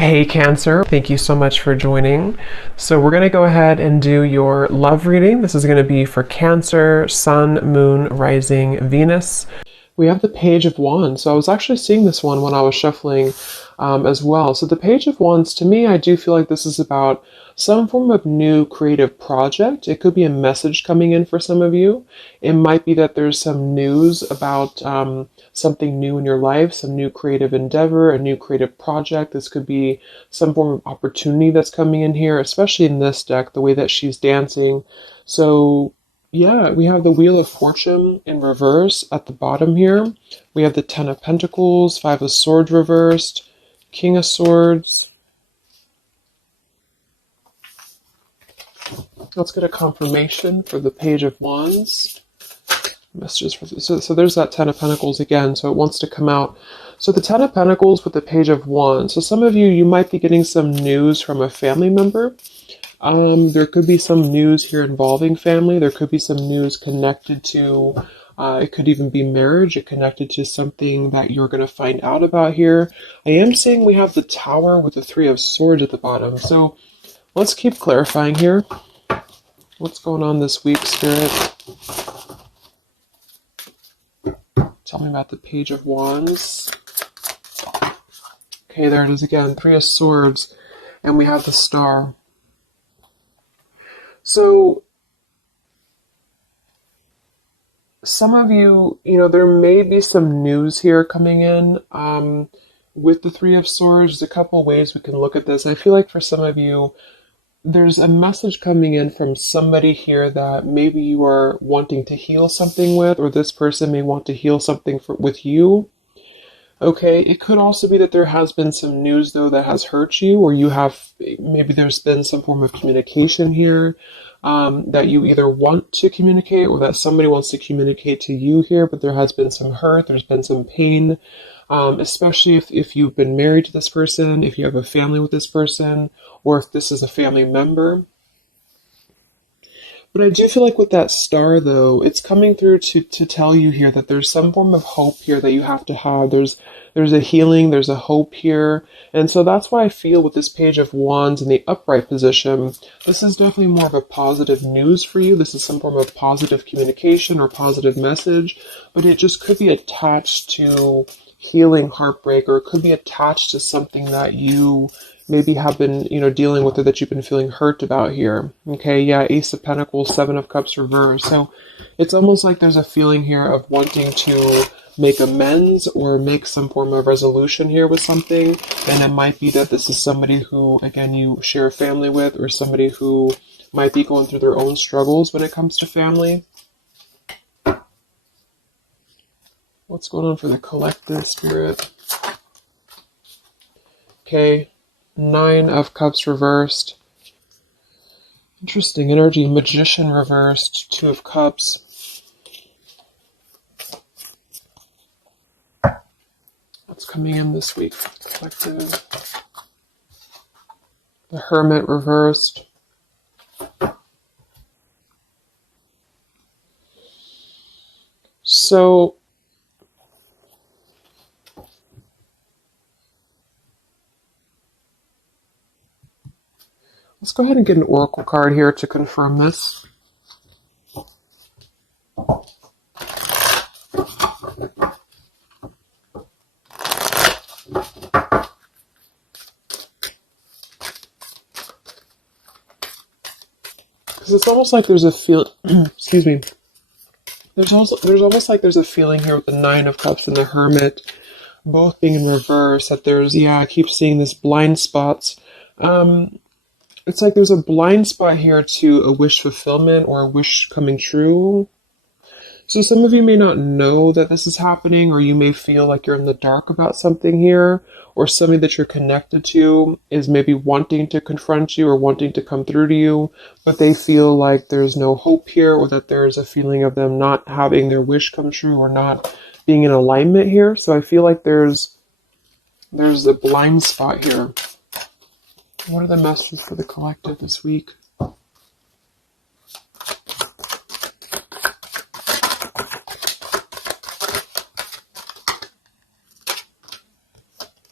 Hey Cancer, thank you so much for joining. So we're going to go ahead and do your love reading. This is going to be for Cancer, Sun, Moon, Rising, Venus. We have the Page of Wands. So I was actually seeing this one when I was shuffling as well. So the Page of Wands, to me, I do feel like this is about some form of new creative project. It could be a message coming in for some of you. It might be that there's some news about something new in your life, some new creative endeavor, a new creative project. This could be some form of opportunity that's coming in here, especially in this deck, the way that she's dancing. So yeah, we have the Wheel of Fortune in reverse at the bottom here. We have the Ten of Pentacles, Five of Swords reversed, King of Swords. Let's get a confirmation for the Page of Wands. Messages for so there's that Ten of Pentacles again, so it wants to come out. So the Ten of Pentacles with the Page of Wands. So some of you might be getting some news from a family member. There could be some news here involving family. There could be some news connected to, it could even be marriage, it connected to something that you're going to find out about here. I am saying we have the Tower with the Three of Swords at the bottom. So let's keep clarifying here. What's going on this week, Spirit? Tell me about the Page of Wands. Okay, there it is again. Three of Swords. And we have the Star. So, some of you, there may be some news here coming in with the Three of Swords. There's a couple ways we can look at this. I feel like for some of you, there's a message coming in from somebody here that maybe you are wanting to heal something with, or this person may want to heal something with you. Okay, it could also be that there has been some news, though, that has hurt you, or maybe there's been some form of communication here that you either want to communicate or that somebody wants to communicate to you here, but there has been some hurt, there's been some pain, especially if you've been married to this person, if you have a family with this person, or if this is a family member. But I do feel like with that Star, though, it's coming through to tell you here that there's some form of hope here that you have to have. There's a healing, there's a hope here. And so that's why I feel with this Page of Wands in the upright position, this is definitely more of a positive news for you. This is some form of positive communication or positive message, but it just could be attached to healing heartbreak, or it could be attached to something that you maybe have been, dealing with, or that you've been feeling hurt about here. Okay, yeah, Ace of Pentacles, Seven of Cups reversed. So it's almost like there's a feeling here of wanting to make amends or make some form of resolution here with something. And it might be that this is somebody who, again, you share a family with, or somebody who might be going through their own struggles when it comes to family. What's going on for the collective, Spirit? Okay. Nine of Cups reversed. Interesting energy. Magician reversed. Two of Cups. What's coming in this week for the collective? The Hermit reversed. So let's go ahead and get an oracle card here to confirm this. Because it's almost like there's a feel. Excuse me. There's almost like there's a feeling here with the Nine of Cups and the Hermit, both being in reverse. That there's I keep seeing this blind spots. It's like there's a blind spot here to a wish fulfillment or a wish coming true. So some of you may not know that this is happening, or you may feel like you're in the dark about something here, or somebody that you're connected to is maybe wanting to confront you or wanting to come through to you, but they feel like there's no hope here, or that there's a feeling of them not having their wish come true or not being in alignment here. So I feel like there's a blind spot here. What are the messages for the collective this week?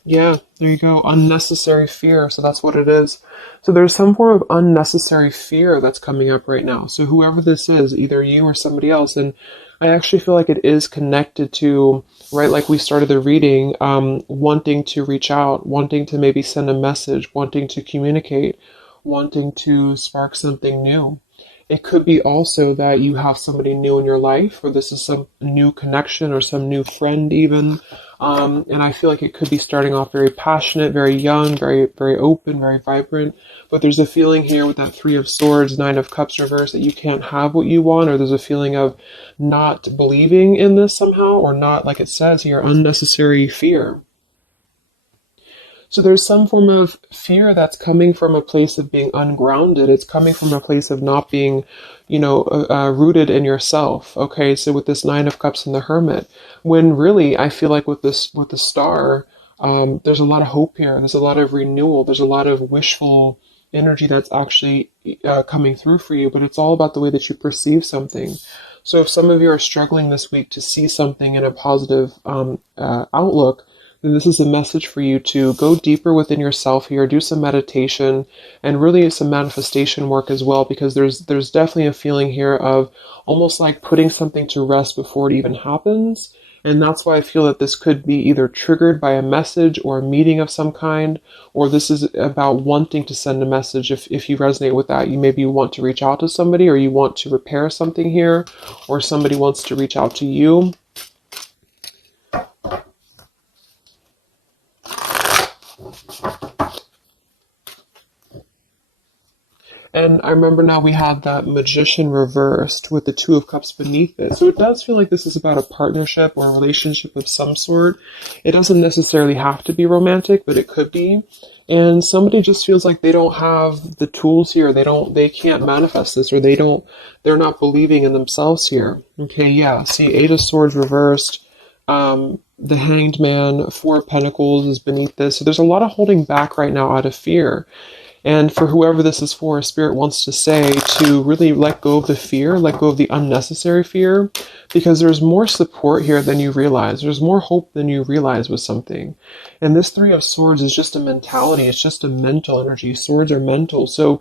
Yeah, there you go. Unnecessary fear. So that's what it is. So there's some form of unnecessary fear that's coming up right now. So whoever this is, either you or somebody else, and I actually feel like it is connected to, right, like we started the reading, wanting to reach out, wanting to maybe send a message, wanting to communicate, wanting to spark something new. It could be also that you have somebody new in your life, or this is some new connection or some new friend even. And I feel like it could be starting off very passionate, very young, very, very open, very vibrant. But there's a feeling here with that Three of Swords, Nine of Cups reverse that you can't have what you want, or there's a feeling of not believing in this somehow, or not, like it says here, unnecessary fear. So there's some form of fear that's coming from a place of being ungrounded. It's coming from a place of not being, rooted in yourself. Okay, so with this Nine of Cups and the Hermit, when really I feel like with the Star, there's a lot of hope here. There's a lot of renewal. There's a lot of wishful energy that's actually coming through for you. But it's all about the way that you perceive something. So if some of you are struggling this week to see something in a positive outlook, then this is a message for you to go deeper within yourself here, do some meditation, and really some manifestation work as well, because there's definitely a feeling here of almost like putting something to rest before it even happens. And that's why I feel that this could be either triggered by a message or a meeting of some kind, or this is about wanting to send a message. If you resonate with that, you maybe want to reach out to somebody, or you want to repair something here, or somebody wants to reach out to you. And I remember now we have that Magician reversed with the Two of Cups beneath it. So it does feel like this is about a partnership or a relationship of some sort. It doesn't necessarily have to be romantic, but it could be. And somebody just feels like they don't have the tools here. They can't manifest this, or they're not believing in themselves here. Okay, yeah. See, Eight of Swords reversed. The Hanged Man, Four of Pentacles is beneath this. So there's a lot of holding back right now out of fear. And for whoever this is for, Spirit wants to say to really let go of the fear, let go of the unnecessary fear, because there's more support here than you realize. There's more hope than you realize with something. And this Three of Swords is just a mentality. It's just a mental energy. Swords are mental. So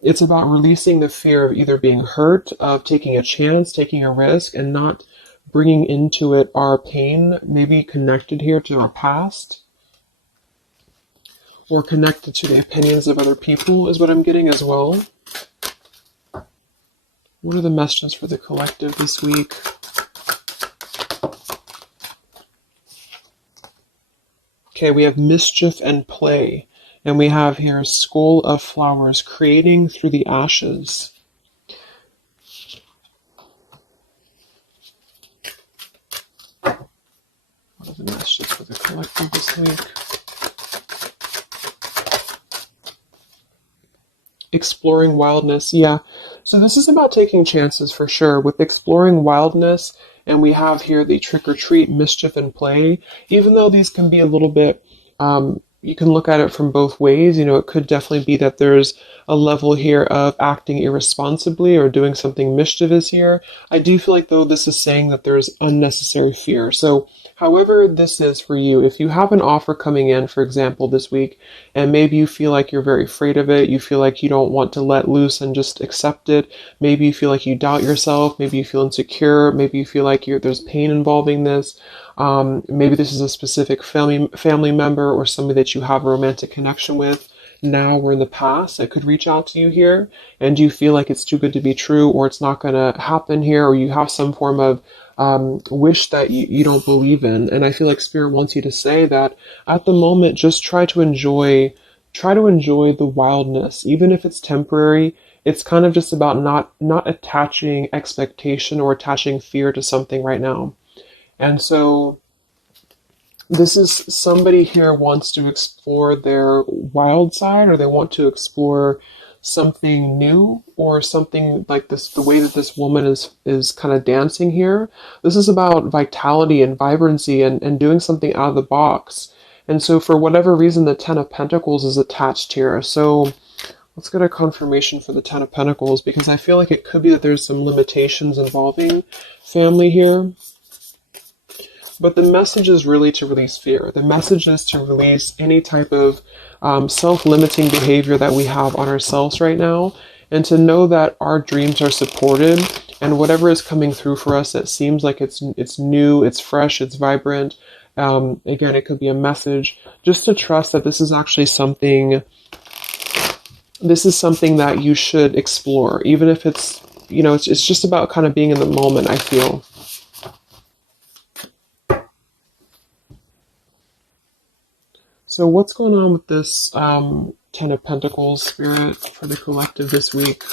it's about releasing the fear of either being hurt, of taking a chance, taking a risk, and not bringing into it our pain, maybe connected here to our past, or connected to the opinions of other people is what I'm getting as well. What are the messages for the collective this week? Okay, we have mischief and play. And we have here Skull of Flowers, creating through the ashes. What are the messages for the collective this week? Exploring wildness, yeah. So this is about taking chances for sure. With exploring wildness, and we have here the trick or treat, mischief and play. Even though these can be a little bit, you can look at it from both ways. It could definitely be that there's a level here of acting irresponsibly or doing something mischievous here. I do feel like, though, this is saying that there's unnecessary fear. So however this is for you, if you have an offer coming in, for example, this week, and maybe you feel like you're very afraid of it, you feel like you don't want to let loose and just accept it, maybe you feel like you doubt yourself, maybe you feel insecure, maybe you feel like there's pain involving this, maybe this is a specific family member or somebody that you have a romantic connection with now or in the past that could reach out to you here, and you feel like it's too good to be true, or it's not going to happen here, or you have some form of wish that you don't believe in. And I feel like Spirit wants you to say that at the moment, just try to enjoy the wildness, even if it's temporary. It's kind of just about not attaching expectation or attaching fear to something right now. And so this is somebody here wants to explore their wild side, or they want to explore something new, or something like this, the way that this woman is kind of dancing here. This is about vitality and vibrancy and doing something out of the box. And so for whatever reason, the Ten of Pentacles is attached here. So let's get a confirmation for the Ten of Pentacles, because I feel like it could be that there's some limitations involving family here. But the message is really to release fear. The message is to release any type of self-limiting behavior that we have on ourselves right now, and to know that our dreams are supported, and whatever is coming through for us that seems like it's new, it's fresh, it's vibrant. Again, it could be a message. Just to trust that this is actually something. This is something that you should explore, even if it's, it's just about kind of being in the moment, I feel. So what's going on with this Ten of Pentacles, Spirit, for the collective this week?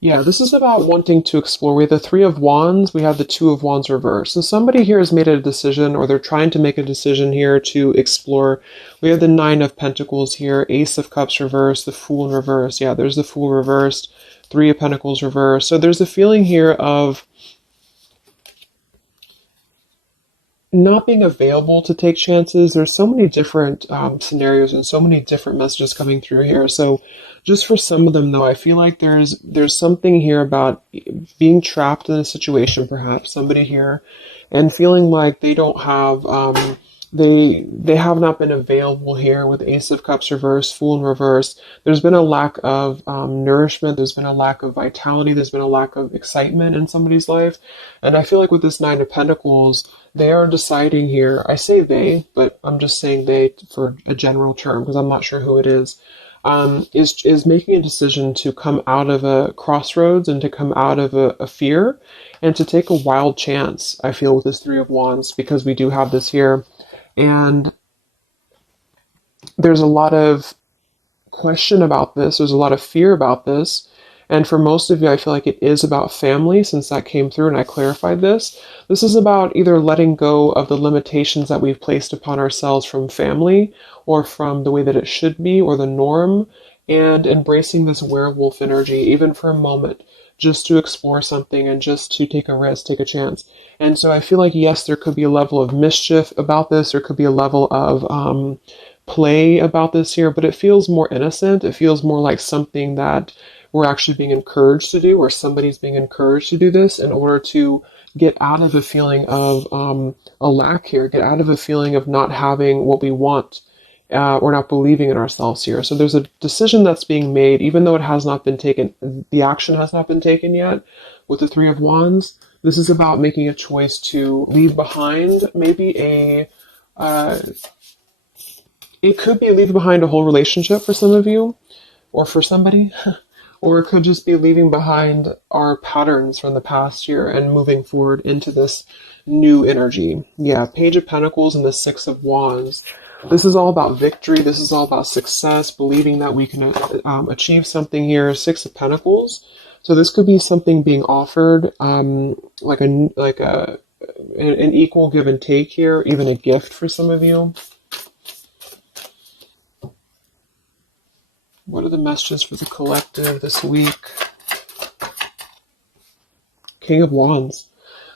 Yeah, this is about wanting to explore. We have the Three of Wands, we have the Two of Wands reversed. So somebody here has made a decision, or they're trying to make a decision here to explore. We have the Nine of Pentacles here, Ace of Cups reversed, the Fool in reverse. Yeah, there's the Fool reversed, Three of Pentacles reversed. So there's a feeling here of not being available to take chances. There's so many different scenarios and so many different messages coming through here. So just for some of them, though, I feel like there's something here about being trapped in a situation, perhaps somebody here, and feeling like they don't have they have not been available here with Ace of Cups reverse, Fool in reverse. There's been a lack of nourishment. There's been a lack of vitality. There's been a lack of excitement in somebody's life. And I feel like with this Nine of Pentacles, they are deciding here. I say they, but I'm just saying they for a general term because I'm not sure who it is. Is making a decision to come out of a crossroads and to come out of a fear and to take a wild chance, I feel, with this Three of Wands, because we do have this here. And there's a lot of question about this. There's a lot of fear about this. And for most of you, I feel like it is about family, since that came through and I clarified this. This is about either letting go of the limitations that we've placed upon ourselves from family, or from the way that it should be, or the norm, and embracing this werewolf energy, even for a moment, just to explore something and just to take a risk, take a chance. And so I feel like, yes, there could be a level of mischief about this. There could be a level of play about this here, but it feels more innocent. It feels more like something that we're actually being encouraged to do, or somebody's being encouraged to do this in order to get out of a feeling of a lack here, get out of a feeling of not having what we want, or not believing in ourselves here. So there's a decision that's being made, even though it has not been taken, the action has not been taken yet with the Three of Wands. This is about making a choice to leave behind maybe it could be leaving behind a whole relationship for some of you, or for somebody, or it could just be leaving behind our patterns from the past year and moving forward into this new energy. Yeah, Page of Pentacles and the Six of Wands. This is all about victory. This is all about success, believing that we can achieve something here. Six of Pentacles. So this could be something being offered, like an equal give and take here, even a gift for some of you. What are the messages for the collective this week? King of Wands.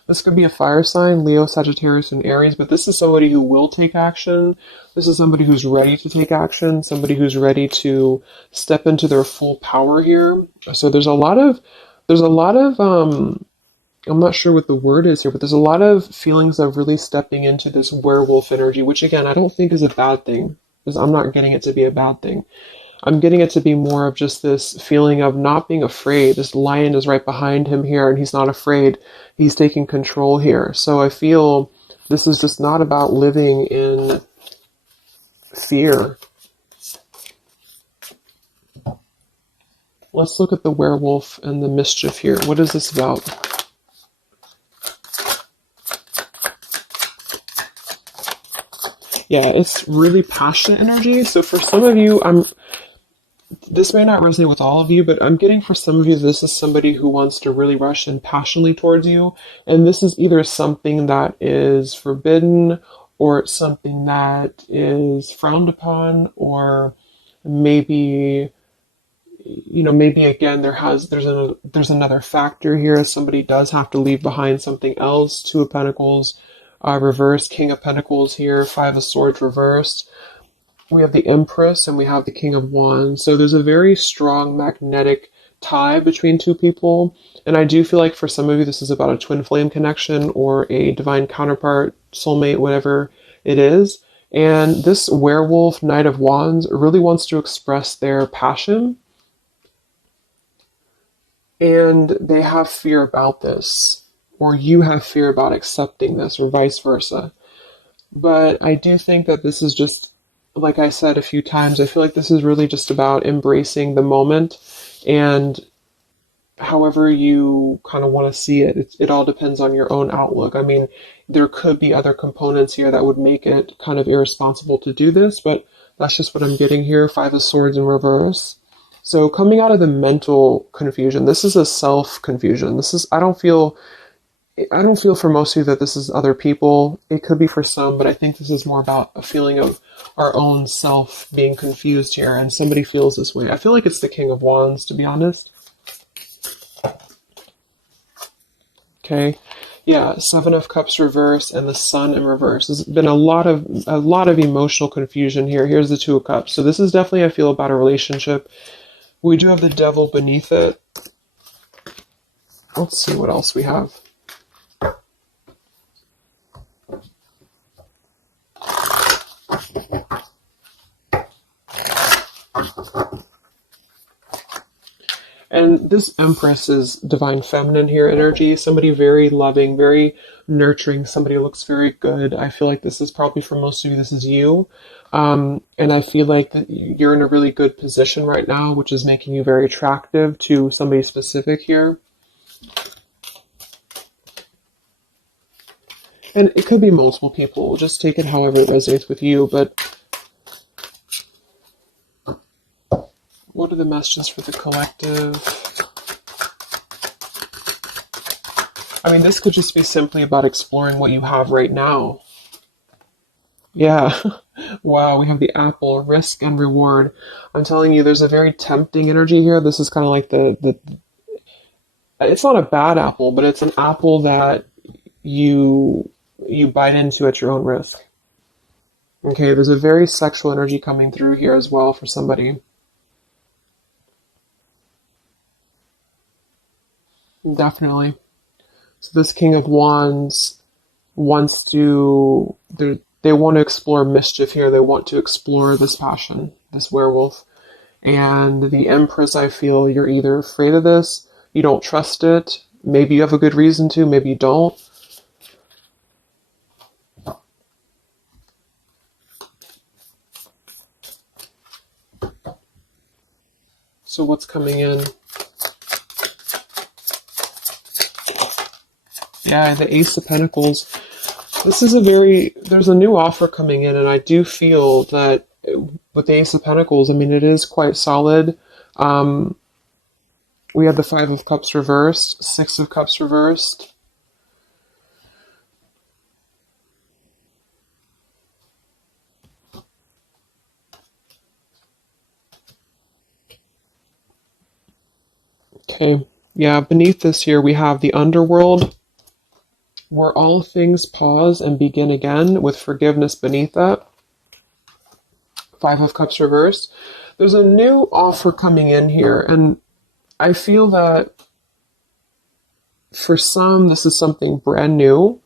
This could be a fire sign, Leo, Sagittarius, and Aries, but this is somebody who will take action. This is somebody who's ready to take action, somebody who's ready to step into their full power here. So there's a lot of, I'm not sure what the word is here, but there's a lot of feelings of really stepping into this werewolf energy, which again, I don't think is a bad thing, because I'm not getting it to be a bad thing. I'm getting it to be more of just this feeling of not being afraid. This lion is right behind him here, and he's not afraid. He's taking control here. So I feel this is just not about living in fear. Let's look at the werewolf and the mischief here. What is this about? Yeah, it's really passionate energy. So for some of you, this may not resonate with all of you, but I'm getting for some of you, this is somebody who wants to really rush in passionately towards you. And this is either something that is forbidden, or it's something that is frowned upon, or maybe, maybe again, there's another factor here. Somebody does have to leave behind something else. Two of Pentacles reversed, King of Pentacles here, Five of Swords reversed. We have the Empress and we have the King of Wands. So there's a very strong magnetic tie between two people. And I do feel like for some of you, this is about a twin flame connection or a divine counterpart, soulmate, whatever it is. And this werewolf, Knight of Wands, really wants to express their passion. And they have fear about this, or you have fear about accepting this, or vice versa. But I do think that this is just, like I said a few times, I feel like this is really just about embracing the moment, and however you kind of want to see it, it all depends on your own outlook. I mean, there could be other components here that would make it kind of irresponsible to do this, but that's just what I'm getting here. Five of Swords in reverse. So coming out of the mental confusion, this is a self confusion. This is, I don't feel for most of you that this is other people. It could be for some, but I think this is more about a feeling of our own self being confused here, and somebody feels this way. I feel like it's the King of Wands, to be honest. Okay. Yeah, Seven of Cups reverse and the Sun in reverse. There's been a lot of emotional confusion here. Here's the Two of Cups. So this is definitely, I feel, about a relationship. We do have the Devil beneath it. Let's see what else we have. And this Empress is divine feminine here energy. Somebody very loving, very nurturing. Somebody who looks very good. I feel like this is probably for most of you, this is you. And I feel like that you're in a really good position right now, which is making you very attractive to somebody specific here. And it could be multiple people. Just take it however it resonates with you. But what are the messages for the collective? I mean, this could just be simply about exploring what you have right now. Yeah. Wow, we have the apple, risk and reward. I'm telling you, there's a very tempting energy here. This is kind of like the it's not a bad apple, but it's an apple that you bite into at your own risk. Okay, there's a very sexual energy coming through here as well for somebody. Definitely. So this King of Wands wants to, they want to explore mischief here. They want to explore this passion, this werewolf. And the Empress, I feel you're either afraid of this, you don't trust it, maybe you have a good reason to, maybe you don't. So what's coming in? Yeah, the Ace of Pentacles. This is there's a new offer coming in, and I do feel that with the Ace of Pentacles, I mean, it is quite solid. We have the Five of Cups reversed, Six of Cups reversed. Okay, yeah, beneath this here, we have the Underworld, where all things pause and begin again, with forgiveness beneath that. Five of Cups reversed. There's a new offer coming in here, and I feel that for some, this is something brand new,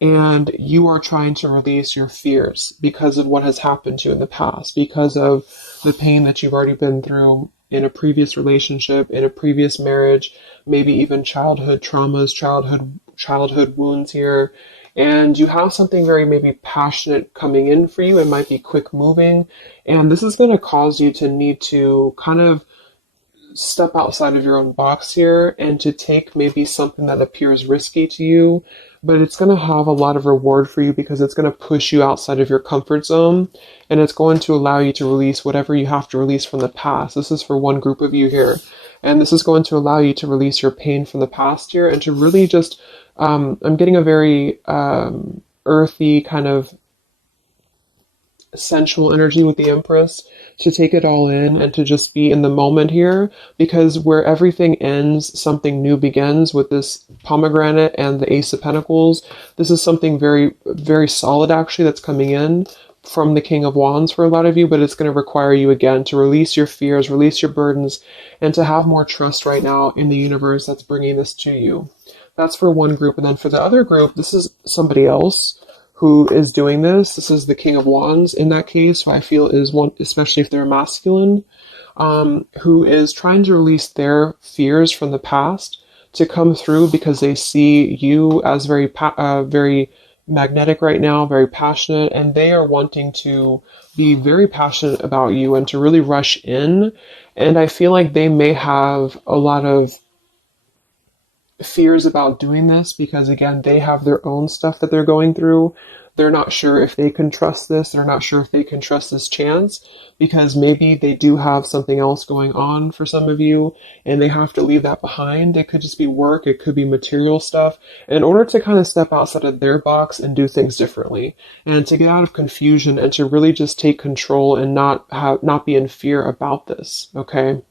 and you are trying to release your fears because of what has happened to you in the past, because of the pain that you've already been through in a previous relationship, in a previous marriage, maybe even childhood traumas, childhood wounds here. And you have something very maybe passionate coming in for you. It might be quick moving. And this is going to cause you to need to kind of step outside of your own box here and to take maybe something that appears risky to you, but it's going to have a lot of reward for you because it's going to push you outside of your comfort zone, and it's going to allow you to release whatever you have to release from the past. This is for one group of you here, and this is going to allow you to release your pain from the past here and to really just, I'm getting a very earthy kind of sensual energy with the Empress, to take it all in and to just be in the moment here, because where everything ends, something new begins with this pomegranate and the Ace of Pentacles. This is something very, very solid actually that's coming in, from the King of Wands for a lot of you, but it's going to require you again to release your fears, release your burdens, and to have more trust right now in the universe that's bringing this to you. That's for one group. And then for the other group, this is somebody else who is doing this. This is the King of Wands in that case, who I feel is one, especially if they're masculine, who is trying to release their fears from the past to come through because they see you as very magnetic right now, very passionate, and they are wanting to be very passionate about you and to really rush in. And I feel like they may have a lot of fears about doing this because, again, they have their own stuff that they're going through. They're not sure if they can trust this. They're not sure if they can trust this chance because maybe they do have something else going on for some of you and they have to leave that behind. It could just be work. It could be material stuff in order to kind of step outside of their box and do things differently and to get out of confusion and to really just take control and not be in fear about this. Okay.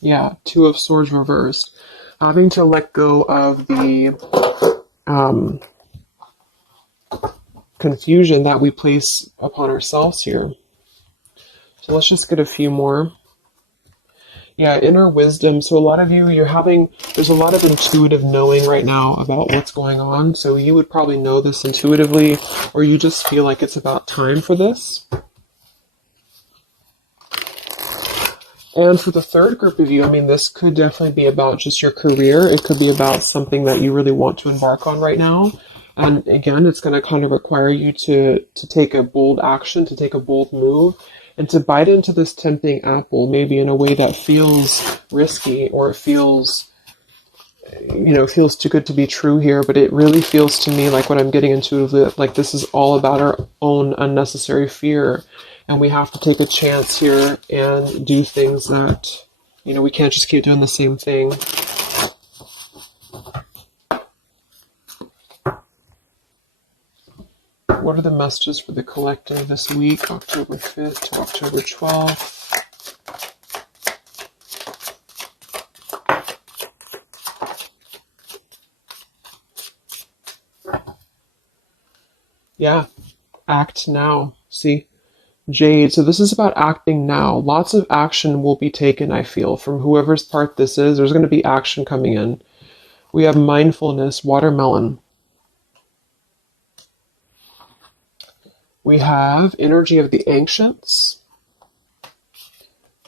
Yeah, Two of Swords reversed. Having to let go of the confusion that we place upon ourselves here. So let's just get a few more. Yeah, inner wisdom. So a lot of you, there's a lot of intuitive knowing right now about what's going on. So you would probably know this intuitively, or you just feel like it's about time for this. And for the third group of you, I mean, this could definitely be about just your career. It could be about something that you really want to embark on right now. And again, it's going to kind of require you to take a bold action, to take a bold move, and to bite into this tempting apple, maybe in a way that feels risky or it feels, feels too good to be true here. But it really feels to me like what I'm getting intuitively, like this is all about our own unnecessary fear. And we have to take a chance here and do things that, we can't just keep doing the same thing. What are the messages for the collective this week, October 5th to October 12th? Yeah, act now. See? Jade, so this is about acting now. Lots of action will be taken, I feel, from whoever's part this is. There's going to be action coming in. We have mindfulness, watermelon. We have energy of the ancients.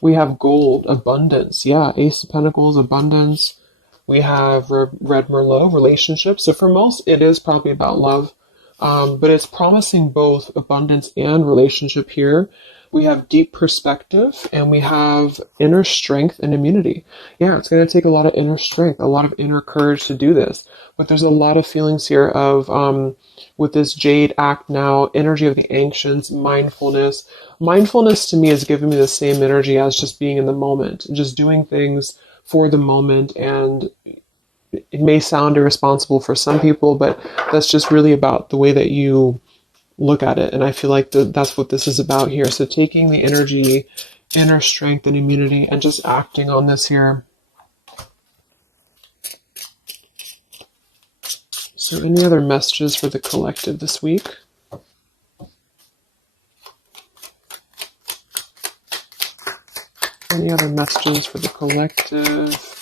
We have gold, abundance. Yeah, Ace of Pentacles, abundance. We have Red Merlot, relationships. So for most, it is probably about love. But it's promising both abundance and relationship here. We have deep perspective and we have inner strength and immunity. Yeah, it's going to take a lot of inner strength, a lot of inner courage to do this. But there's a lot of feelings here of, with this Jade, act now, energy of the ancients, mindfulness. Mindfulness to me is giving me the same energy as just being in the moment, just doing things for the moment. And it may sound irresponsible for some people, but that's just really about the way that you look at it. And I feel like that's what this is about here. So taking the energy, inner strength and immunity and just acting on this here. So any other messages for the collective this week? Any other messages for the collective?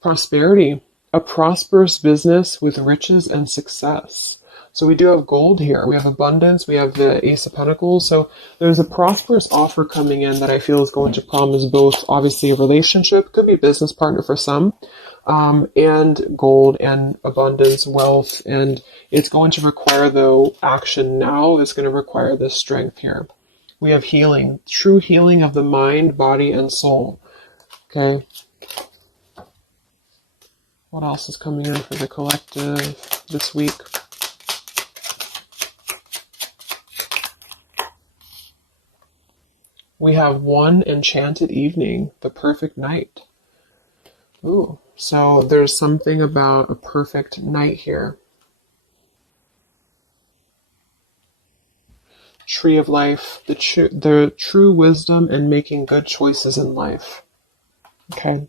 Prosperity, a prosperous business with riches and success. So we do have gold here. We have abundance. We have the Ace of Pentacles. So there's a prosperous offer coming in that I feel is going to promise both, obviously, a relationship, could be a business partner for some, and gold and abundance, wealth. And it's going to require, though, action now. It's going to require this strength here. We have healing, true healing of the mind, body, and soul. Okay. What else is coming in for the collective this week? We have one enchanted evening, the perfect night. Ooh, so there's something about a perfect night here. tree of life, the true wisdom and making good choices in life. Okay.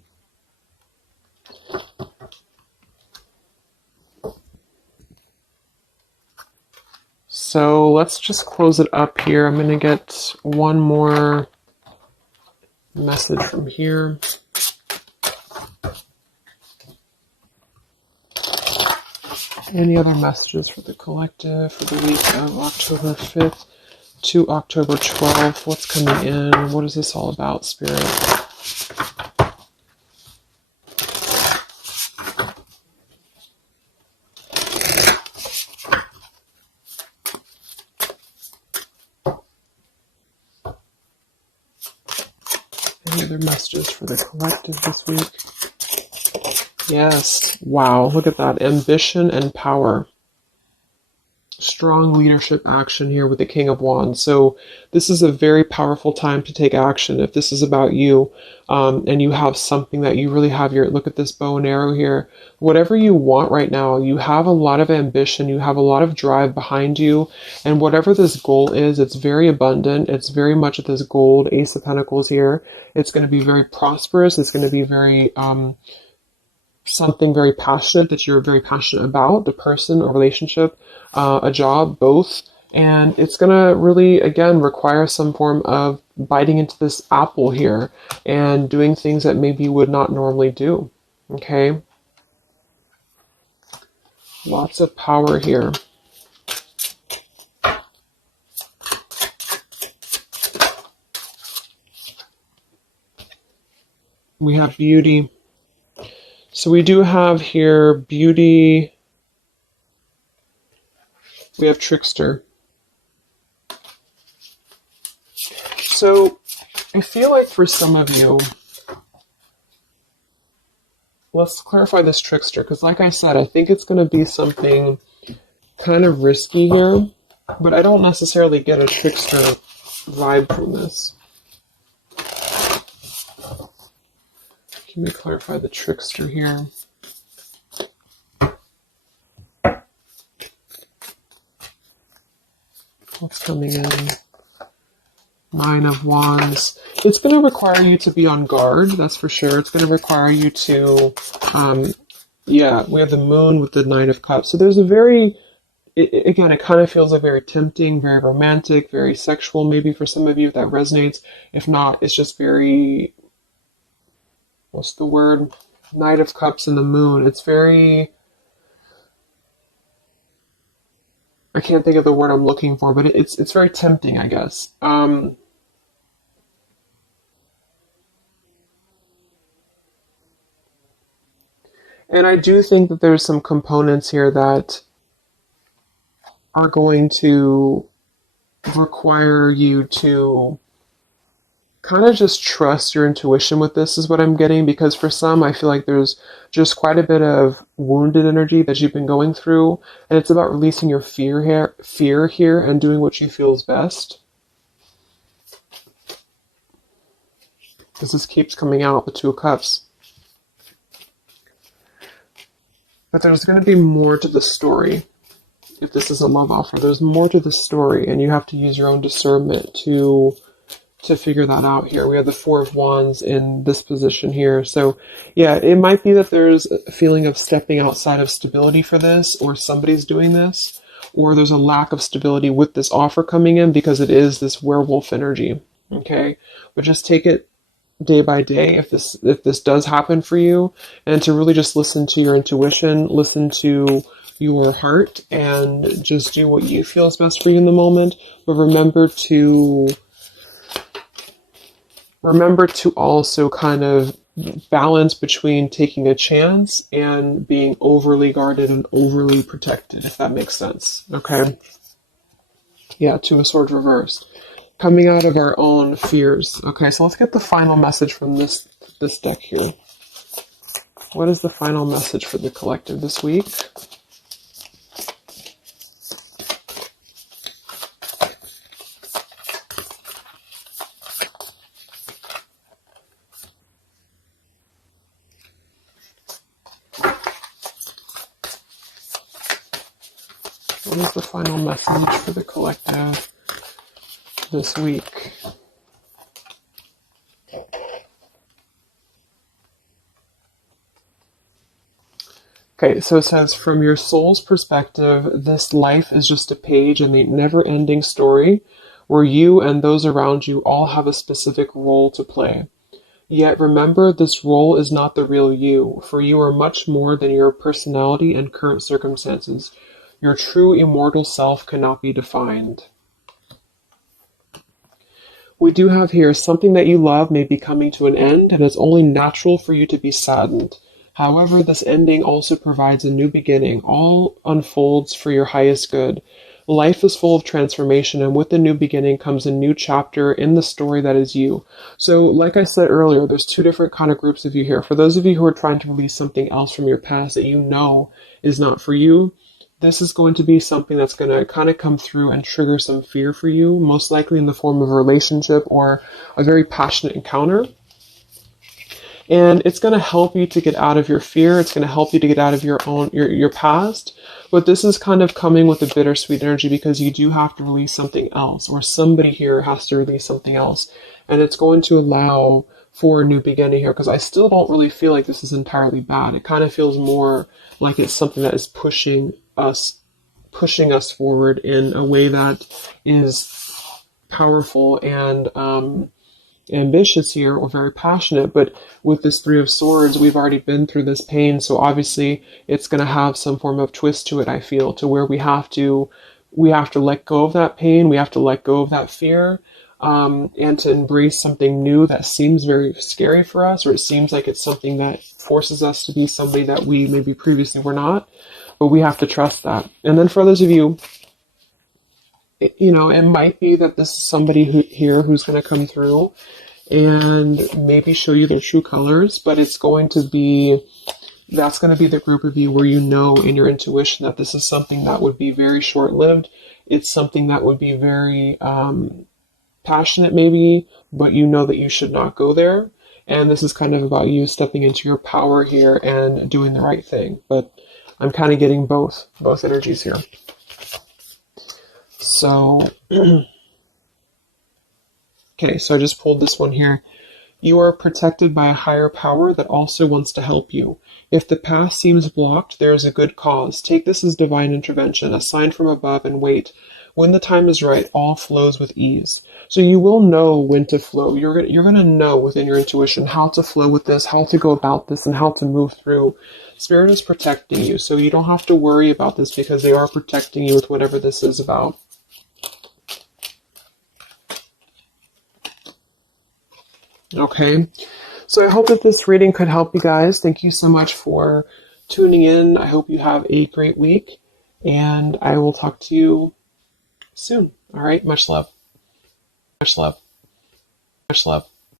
So let's just close it up here. I'm going to get one more message from here. Any other messages for the collective for the week of October 5th to October 12th? What's coming in? What is this all about, Spirit? Any other messages for the collective this week? Yes. Wow, look at that. Ambition and power. Strong leadership action here with the King of Wands. So this is a very powerful time to take action. If this is about you, and you have something that you really have your, look at this bow and arrow here, whatever you want right now, you have a lot of ambition, you have a lot of drive behind you, and whatever this goal is, it's very abundant. It's very much at this gold Ace of Pentacles here. It's going to be very prosperous. It's going to be very, something very passionate that you're very passionate about, the person, a relationship, a job, both. And it's going to really, again, require some form of biting into this apple here and doing things that maybe you would not normally do. Okay? Lots of power here. We have beauty. So we do have here beauty. We have trickster. So I feel like for some of you, let's clarify this trickster, because like I said, I think it's going to be something kind of risky here, but I don't necessarily get a trickster vibe from this. Can we clarify the trickster here? What's coming in? Nine of Wands. It's going to require you to be on guard, that's for sure. It's going to require you to, yeah, we have the Moon with the Knight of Cups. So there's a very, again, it kind of feels like very tempting, very romantic, very sexual, maybe for some of you if that resonates. If not, it's just very, what's the word? Knight of Cups and the Moon. It's very, I can't think of the word I'm looking for, but it's very tempting, I guess. And I do think that there's some components here that are going to require you to kind of just trust your intuition with this, is what I'm getting, because for some, I feel like there's just quite a bit of wounded energy that you've been going through, and it's about releasing your fear here and doing what you feel is best. Because this keeps coming out, the Two of Cups. But there's going to be more to the story. If this is a love offer, there's more to the story, and you have to use your own discernment to figure that out here. We have the Four of Wands in this position here. So yeah, it might be that there's a feeling of stepping outside of stability for this, or somebody's doing this, or there's a lack of stability with this offer coming in because it is this werewolf energy. Okay? But just take it day by day if this does happen for you, and to really just listen to your intuition, listen to your heart, and just do what you feel is best for you in the moment. But remember to also kind of balance between taking a chance and being overly guarded and overly protected, if that makes sense. Okay? Yeah, Two of Swords reversed. Coming out of our own fears. Okay, so let's get the final message from this deck here. What is the final message for the collective this week? What is the final message for the collective this week. Okay, so it says, from your soul's perspective, this life is just a page in the never-ending story where you and those around you all have a specific role to play. Yet remember, this role is not the real you, for you are much more than your personality and current circumstances. Your true immortal self cannot be defined. We do have here, something that you love may be coming to an end, and it's only natural for you to be saddened. However, this ending also provides a new beginning. All unfolds for your highest good. Life is full of transformation, and with the new beginning comes a new chapter in the story that is you. So, like I said earlier, there's two different kind of groups of you here. For those of you who are trying to release something else from your past that you know is not for you, this is going to be something that's going to kind of come through and trigger some fear for you, most likely in the form of a relationship or a very passionate encounter. And it's going to help you to get out of your fear. It's going to help you to get out of your past. But this is kind of coming with a bittersweet energy because you do have to release something else, or somebody here has to release something else. And it's going to allow for a new beginning here, because I still don't really feel like this is entirely bad. It kind of feels more like it's something that is pushing us forward in a way that is powerful and ambitious here, or very passionate. But with this Three of Swords, we've already been through this pain, so obviously it's going to have some form of twist to it, I feel, to where we have to let go of that pain, we have to let go of that fear, and to embrace something new that seems very scary for us, or it seems like it's something that forces us to be somebody that we maybe previously were not, but we have to trust that. And then for those of you, it might be that this is somebody who's going to come through and maybe show you their true colors, but that's going to be the group of you where you know in your intuition that this is something that would be very short-lived. It's something that would be very passionate maybe, but you know that you should not go there. And this is kind of about you stepping into your power here and doing the right thing. But I'm kind of getting both energies here. So, okay, so I just pulled this one here. You are protected by a higher power that also wants to help you. If the path seems blocked, there is a good cause. Take this as divine intervention, a sign from above, and wait. When the time is right, all flows with ease. So you will know when to flow. You're going to know within your intuition how to flow with this, how to go about this, and how to move through. Spirit is protecting you, so you don't have to worry about this because they are protecting you with whatever this is about. Okay, so I hope that this reading could help you guys. Thank you so much for tuning in. I hope you have a great week, and I will talk to you soon. All right, much love. Much love. Much love.